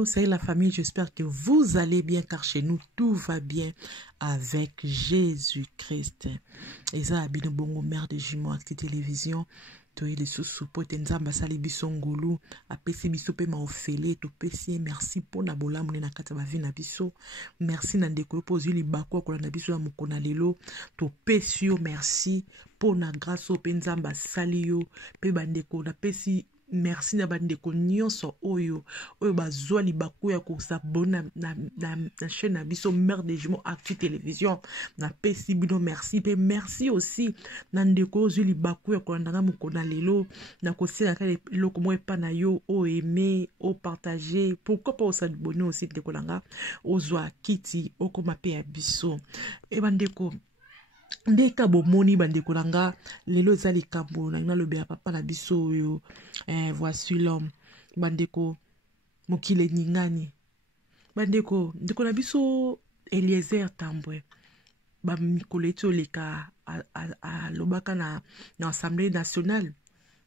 Hello, c'est la famille, j'espère que vous allez bien car chez nous tout va bien avec Jésus-Christ. Et ça, Abino Bongo, mère de jumeaux, acte télévision, toi les sous pote nzamba sali biso ngulu, apesi biso pe ma ofele, to pesi merci pour na bola mune na kata ba vie na biso. Merci na ndeko po zili bakwa ko na biso ya mukona lelo, to pesi yo merci pour na grâce pe nzamba sali yo, pe bandeko na pesi merci na bandeko nyonso oyo bazwa libaku ya ko s'abonner na chaîne na biso mère des jumeaux actu télévision na pesi bino merci pe merci aussi na ndeko zwa libaku ya ko ndanga mukona lelo na ko sina ka loko mo epa na yo o aimer o partager pourquoi pas s'abonner aussi ndeko langa ozwa kiti okoma pe ya biso e bandeko ndeka bomoni bandeko langa lelo ezali kambo na lobe ya papa na biso yo voici l'homme bandeko mokile ningani bandeko ndeko na biso Eliezer Tambwe ba mikoleto leka a lobaka na Assemblée nationale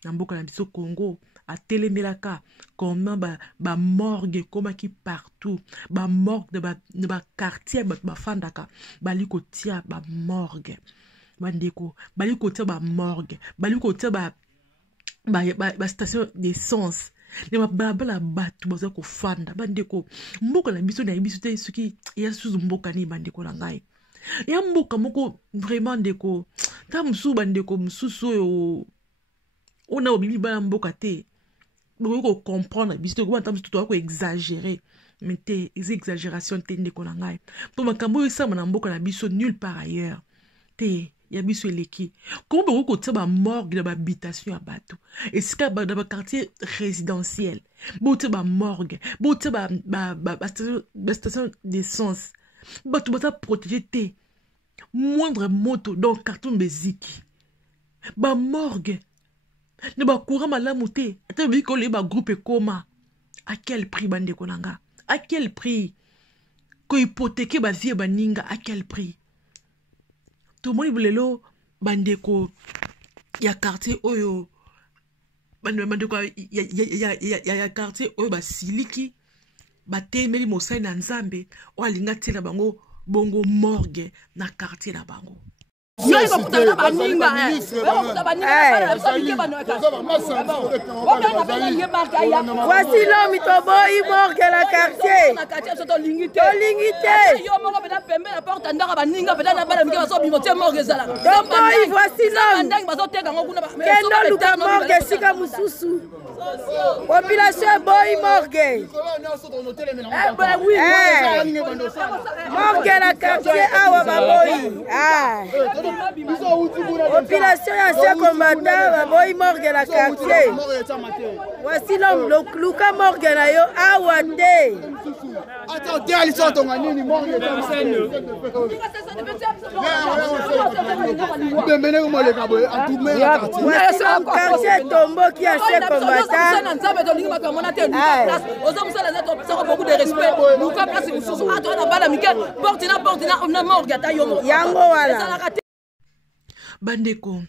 na mboka na biso Congo a telemelaka comment ba morgue comme qui partout ba morgue de ba quartier ba fandaka baliko tia ba morgue bandeko baliko tia ba morgue baliko tia ba station d'essence ne ba batu baza ko fanda bandeko mboka na biso na biso te suki ya suzu mboka ni bandeko na ngai ya mboka moko vraiment ndeko ta musu bandeko mususu yo on a oublié ba mboka te ko comprendre biso ko ntam tout ko exagérer mais te exagération te ndeko na ngai to makambo ça na mboka na biso nulle part ailleurs te ya biso eleki comment ko tsaba morgue na habitation ya bato et sika ba dans quartier résidentiel bo tsaba morgue bo tsaba station d'essence bato bata protéger te moindre moto donc carton beziki ba morgue ne ba courant malamu te ata bi ko le ba groupe koma à quel prix bandeko nanga à quel prix ko hypothéquer ba vie baninga à quel prix tout le monde lelo bandeko ya quartier oyo bandeko ya quartier oyo basiliki batemeli mosai na nzambe o alinga tela bango bongo morgue na quartier na bango. Voici l'homme Toboy morgue la quartier. Voici l'homme. Population boy morgue. Morgue la quartier awa baboy. Population ya ce combattant boy morgue la quartier. Voici l'homme Luka morgue na yo awa te. Attends, t'es allé sur ton année, il morgue. Quartier tombeau qui a ce combattant. Bandeko,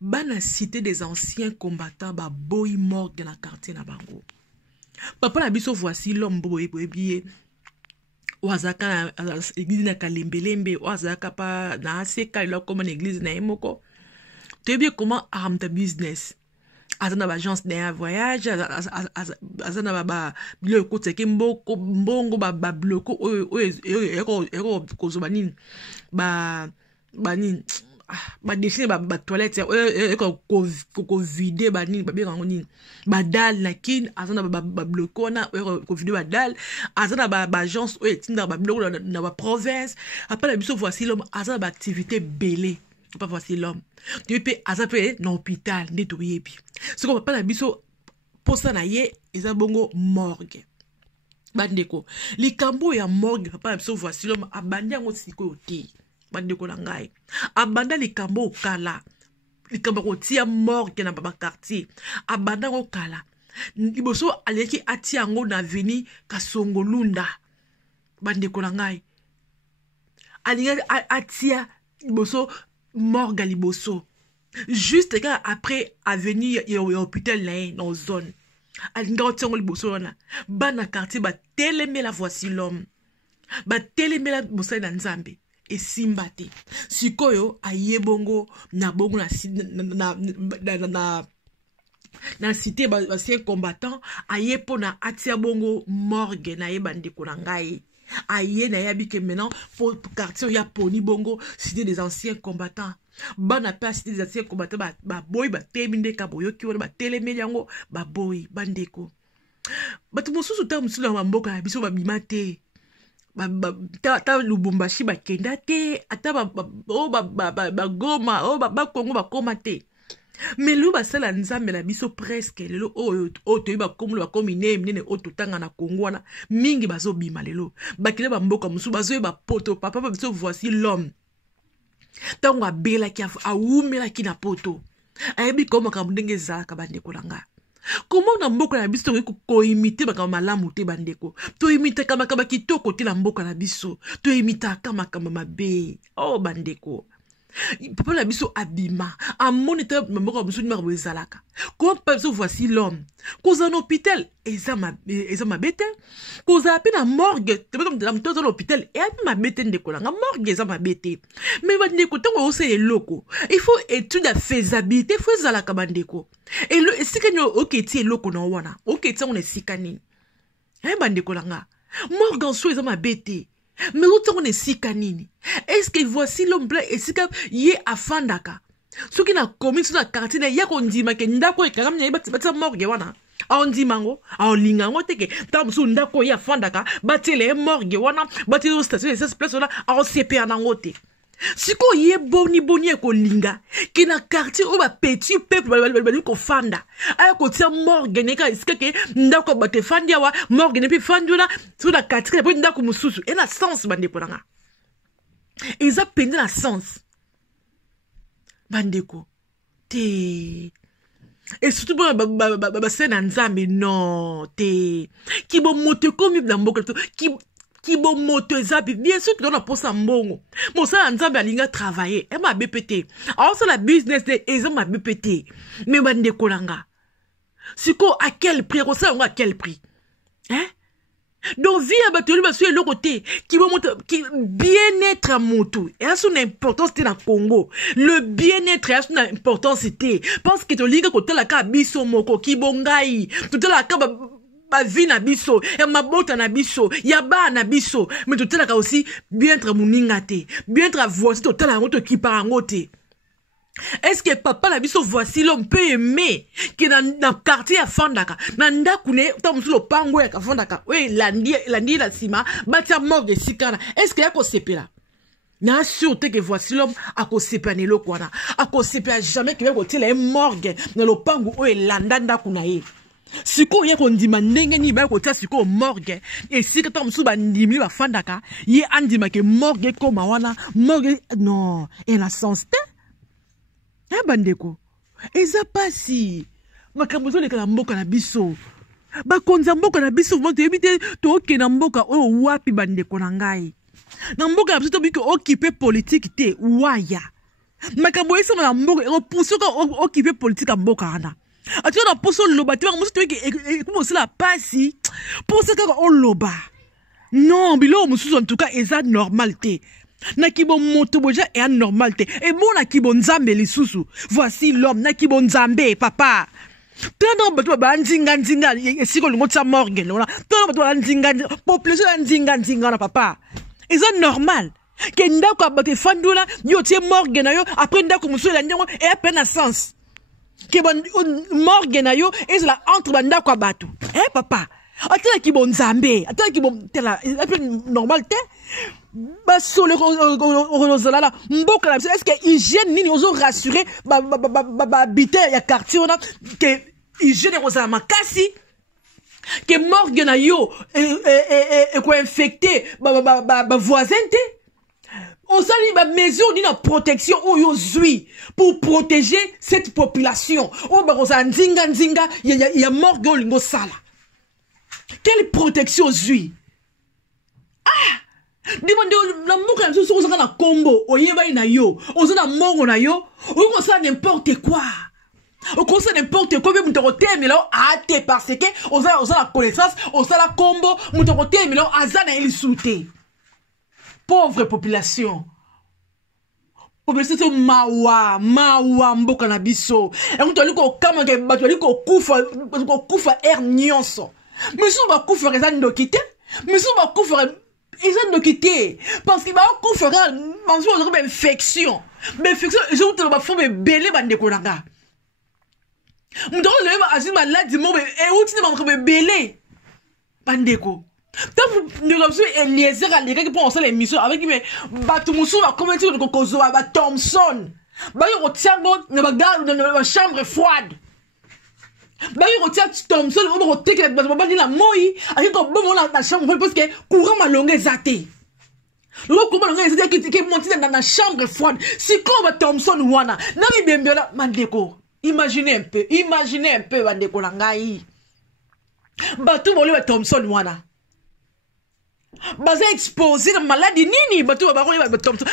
bana cité des anciens combattants ba boy morgue na quartier na bango. Papa na biso voici l'homme boy biye. Wazaka na église na Kalembelembe, wazaka pa na aseka ilo comme église na emoko. Tu bien comment arme ta business. Azana ba agence de voyage, azana ba bilo ko teke mbongo ba bloko eko kozobanini ba nini ba dessiner ba toilette ko vider ba nini ba bien ngoni ba dal na kin azana ba bloko na ko vider ba dal azana ba agence etinda ba bloko na ba province après la biso voici l'homme azana ba activité belé pas voici l'homme tu peux azaper dans l'hôpital nettoyer bi ce qu'on pas la biso posa na ye eza bongo morgue bandeko likambo ya morgue papa biso voici l'homme abandi yango siko te bandeko na ngai abanda likambo okala likambo ko tia morgue na baba quartier abanda ko kala liboso aleki atia yango na veni Kasongolunda bandeko na ngai alinga atia liboso morgue liboso juste quand après à venir au hôpital là dans zone alinga otiango liboso wana bana quartier batelemela voici l'homme batelemela mosali na nzambe esimba te sikoyo ayebongo na bongo na cité basien combattant aye pona atia bongo morgue na ye bandeko na ngai aye na yabi que maintenant pour quartier ya poni bongo cité des anciens combattants bana pa cité des anciens combattants ba boy ba teminde ka boyo ki wona ba telemeli yango ba boy bandeko batu mosusu ta musula na mboka na biso ba bimate ta Lubumbashi ba kenda te ata ba Goma ba Kongo ba koma te mais lui basala nzambe na biso presque lelo oyo ba komulo ba komi nene ototanga na Kongo wana mingi bazo bima lelo bakile ba mboka musu bazo ba poto papa ba biso voici l'homme tango abela ki aumela ki na poto ayebi koma ka ndenge za ka bandeko langa comment na mboka na biso ko imiter ba malamu te bandeko to imiter kama kitoko te na mboka na biso to imiter kama mabe oh bandeko papa la biso abima a moniteur mboka biso ni marbo ezalaka ko peso voici l'homme koza na hôpital eza mabete koza pe na morgue te ba mtozo na hôpital et api mabete ndeko langa morgue eza mabete mais bandeko tango ose eloko il faut étude de faisabilité faut ezalaka bandeko et le sikanyo oketi eloko na wana oketi on esikani bandeko langa morgue en soi eza mabete mais autant on est si canine. Est-ce que voici l'homme blanc et si y est à Fandaka? Ce qui n'a commis sur la quartier, il y a qu'on dit que Ndako et Karam n'y a morgue wana. On dit mango, on lingango teke, tam sou Ndako y a Fandaka, bâti les morgue wana, bâti les stations et 16 places là, on s'est payé en angote. Si ko yé boni ko linga, qui na quartier ou ba petit peuple ko fanda. Ay ko tia morgue ne ka iska ke ndako ba te fandia wa morgue ne pi fandula sur la quartier po ndako mususu. Et na sens bandeko nanga. Ils a peine la sens. Bandeko. Te et surtout ba sen nzambe non te ki bo moto komi na mboka qui bon moto zabi bien sûr que on a posé mbongo mon ça nzambe alinga travailler et ma BPT alors c'est la business de et ma BPT mais bande kolanga siko à quel prix on sait à quel prix hein donc vie abatelu ba sur le côté qui bon moto qui bien-être à moto et à son importance dans Congo le bien-être a son importance c'était parce que to linga côté la ka biso moko ki bongai tout la ka ba vie na biso ya mabota na biso ya ba na biso mais tout là aussi bien être muninga te bien être voici tout là ngoto ki parangote. Est-ce que papa na biso voici l'homme peut aimer qui dans quartier à Fandaka na ndakune tam sur le pango ya Fandaka oui landi la sima batia mort de sikana est-ce que yako sepela na sûreté que voici l'homme a ko sepane lo kwana a ko sepela jamais que yako tela morgue dans le pango o landa ndakuna ye. Si ko ye ko ndima ndenge ni ba ko tia siko morgue et si ka tam su ba ndimi ba Fandaka ye andima ke morgue ko mawana morgue non et la sens te bandeko eza pasi makambo zo leka mboka na biso ba konza mboka na biso mo te ebite to ke na mboka o wapi bandeko na ngai na mboka na biso to biko occuper politique te waya makambo esa na mboka o puso ka occuper politique mboka ana ati na poso loba te mo to ke ko la pasi poso ka o loba non bilo mususu en tout cas eza normal te na kibo moto boja est anormal te et bon na kibo nzambe lisusu voici l'homme na kibo nzambe papa tano bato ba nzinga esiko lungo tsa morgue lona tano bato ba nzinga population nzinga na papa is that normal ke ndako ba te fandula yo tie morgue na yo après ndako muso la ndengo et à peine sens ke bon morgue na yo et la entre ba ndako bato papa atela kibo nzambe atela kibo tela normal te baso le rozala mboka est-ce que hygiène nini ozo rassurer ba habiter ya quartier on a que hygiène rozala makasi que morgue na yo et ko infecté ba voisin te on sali ba mesure ni na protection o yo zui pour protéger cette population o ba rozala nzinga ya morgue o lingo sala quelle protection zui demande la mboka na biso na kombo oyeba na yo ozo na mongo na yo ozo ça n'importe quoi Au conseil n'importe quoi, mais mon côté, mais là, hâte parce que, on a la connaissance, on a la combo, mon côté, mais là, azana il souté. Pauvre population. Population mawa, mboka na biso. Et on te dit qu'on kama ke batoli ko kufa nyonso. Mais si on va kufa les ando quitter, mais si on va kufa les ando quitter parce qu'il va kufa manger une infection. Mais infection, je vous te va faire belé bande konanga. M'don le azim malade mo be e outi de me belé. Bandeko. Tant nous sommes Eliezer à l'école qui prend les missions avec mais Batumoussou va commenter le Kokozo à Thompson. Bah il retient dans la chambre froide. Bah il retient Thompson on retient que la moi avec un bon la chambre froide parce que courant ma longue zaté. Le courant longue zaté qui monte dans la chambre froide. Si quand va Thompson wana na mi bembela mandeko. Imaginez un peu bandeko langai. Batu boli va Thompson wana. Baza exposé la maladie nini batu ba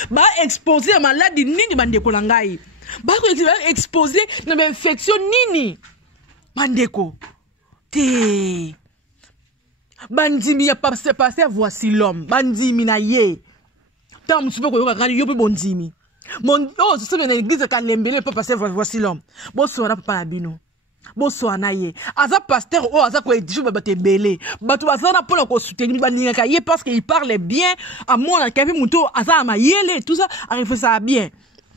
ba exposé la maladie nini bandeko langai ba ko exposé na infection nini bandeko te bandimi ya passer voici l'homme bandimi na ye tam tu peux ko yoka yo pe bondimi mon oh c'est dans l'église kalembele pas passer voici l'homme bo so na papa na bino bonsoir na ye aza pasteur o aza ko édition babate belé batu bazana pour ko soutenir baninga ye parce qu'il parle bien à moi na kafi muto aza mayele tout ça arrive ça bien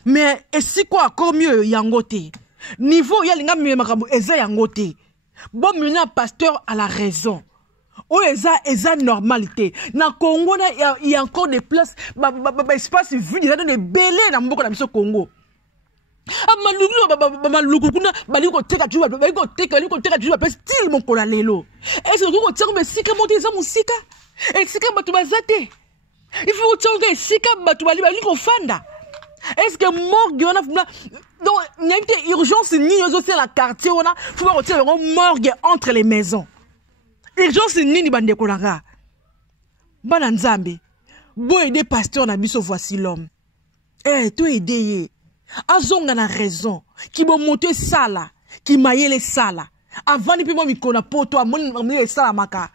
mais et si quoi encore mieux yangote niveau ya linga mi makambo eza yangote bon mina pasteur à la raison o eza normalité na Congo il y a encore des places espace vide dans des belé na mboko na biso Congo. Maluguna baliko teka tu baliko teka tu style mon kola lelo est-ce que ko tsango sika monter za musika et sika batu bazate il faut tsango sika batu baliko fanda est-ce que morgue on a donc il y a une urgence ni aussi la quartier on a faut pas retirer une morgue entre les maisons urgence ni bande kolanga bana nzambe bo aider pasteur na biso voici l'homme eh tu aider azonga na raison qui bon monter ça là qui mailler ça là avant ni pimo mikona poto amoni ça maka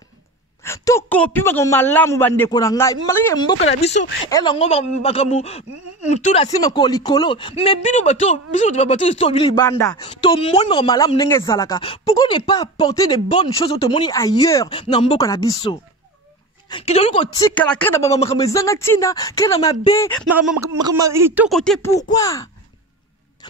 to kopi ba malamu bande ko ngai malye mboka na biso ela ngoba makamu mutuna sima ko likolo mais bino bato to bili banda to moni malamu ndenge zalaka pourquoi ne pas apporter de bonnes choses au moni ailleurs na mboka na biso qui doit ko tika la kada makamu zanga tina kada mabe to côté pourquoi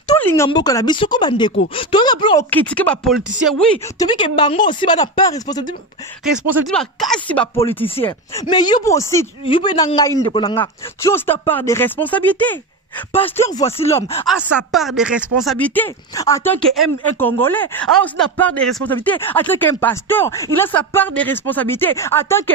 tout l'ingamboka na biso ko bandeko to nga pour critiquer ba politicien oui tu veux que bango aussi ba na pas responsabilité ba kasi ba politicien mais yupo aussi yupo na ngai ndeko nanga tu as ta part de responsabilité. Pasteur voici l'homme a sa part de responsabilité en tant qu'un Congolais a aussi la part de responsabilité en tant qu'un pasteur il a sa part de responsabilité en tant que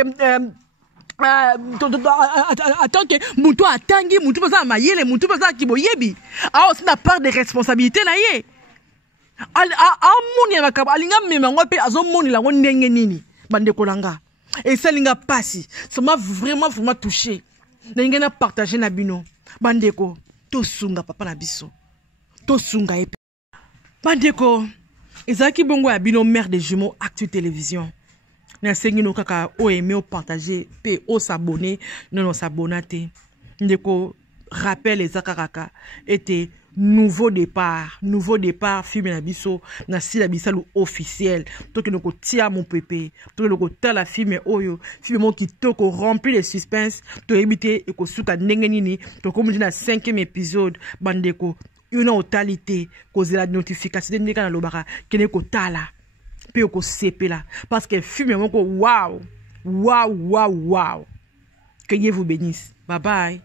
attends que muto atangi muto baza mayele muto baza kiboyebi a aussi la part de responsabilité na ye moni ya makaba alinga mema ngwa pe azomoni la ndenge nini bande kolanga et ça linga passi ça m'a vraiment touché ndenge na partager na bino bandeko to sunga papa na biso to sunga epe bandeko ezaki bongo ya bino mère des jumeaux Actu Télévision. Merci nous kaka o aimer o partager pe o s'abonner non s'abonner ndeko rappel les akaraka était nouveau départ film na biso na sila bisalu officiel to que noko tia mon pépé to noko ta la film oyo film mo kitoko rempli de suspense to éviter e ko suka ndenge nini to comme na 5e épisode bandeko une totalité cause la notification ndeka na lobaka kene ko tala pe ko sepela parce que film moko wow. Que Dieu vous bénisse. Bye bye.